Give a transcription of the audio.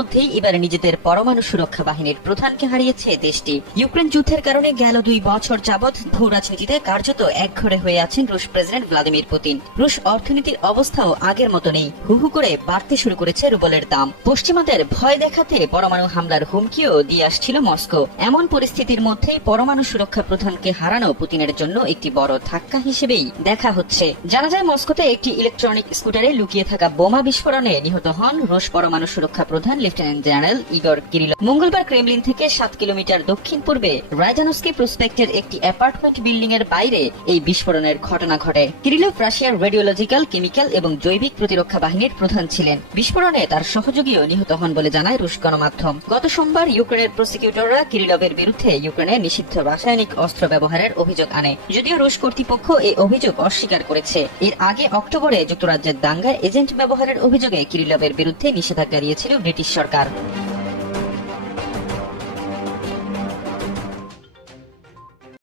মধ্যেই এবার নিজেদের পরমাণু সুরক্ষা বাহিনীর প্রধানকে হারিয়েছে দেশটি। ইউক্রেন যুদ্ধের কারণে গেল দুই বছর যাবৎ ভূ রাজনীতিতে কার্যত একঘরে হয়ে আছেন রুশ প্রেসিডেন্ট ভ্লাদিমির পুতিন। রুশ অর্থনীতির অবস্থাও আগের মতো নেই। হু হু করে বাড়তে শুরু করেছে রুবলের দাম। পশ্চিমাদের ভয় দেখাতে পরমাণু হামলার হুমকিও দিয়ে আসছিল মস্কো। এমন পরিস্থিতির মধ্যেই পরমাণু সুরক্ষা প্রধানকে হারানো পুতিনের জন্য একটি বড় ধাক্কা হিসেবেই দেখা হচ্ছে। জানা যায়, মস্কোতে একটি ইলেকট্রনিক স্কুটারে লুকিয়ে থাকা বোমা বিস্ফোরণে নিহত হন রুশ পরমাণু সুরক্ষা প্রধান লেফটেন্যান্ট জেনারেল ইগর কিরিল। মঙ্গলবার ক্রেমলিন থেকে সাত কিলোমিটার দক্ষিণ পূর্বে রাজানস্কি প্রসপেক্টের একটি অ্যাপার্টমেন্ট বিল্ডিং এর বাইরে এই বিস্ফোরণের ঘটনা ঘটে। কিরিলভ রাশিয়ার রেডিওলজিক্যাল, কেমিক্যাল এবং জৈবিক প্রতিরক্ষা বাহিনীর প্রধান ছিলেন। বিস্ফোরণে তার সহযোগীও নিহত হন বলে জানায় রুশ গণমাধ্যম। গত সোমবার ইউক্রেনের প্রসিকিউটররা কিরিলভের বিরুদ্ধে ইউক্রেনে নিষিদ্ধ রাসায়নিক অস্ত্র ব্যবহারের অভিযোগ আনে। যদিও রুশ কর্তৃপক্ষ এই অভিযোগ অস্বীকার করেছে। এর আগে অক্টোবরে যুক্তরাজ্যের দাঙ্গায় এজেন্ট ব্যবহারের অভিযোগে কিরিলভের বিরুদ্ধে নিষেধাজ্ঞা দিয়েছিল ব্রিটিশ सरकार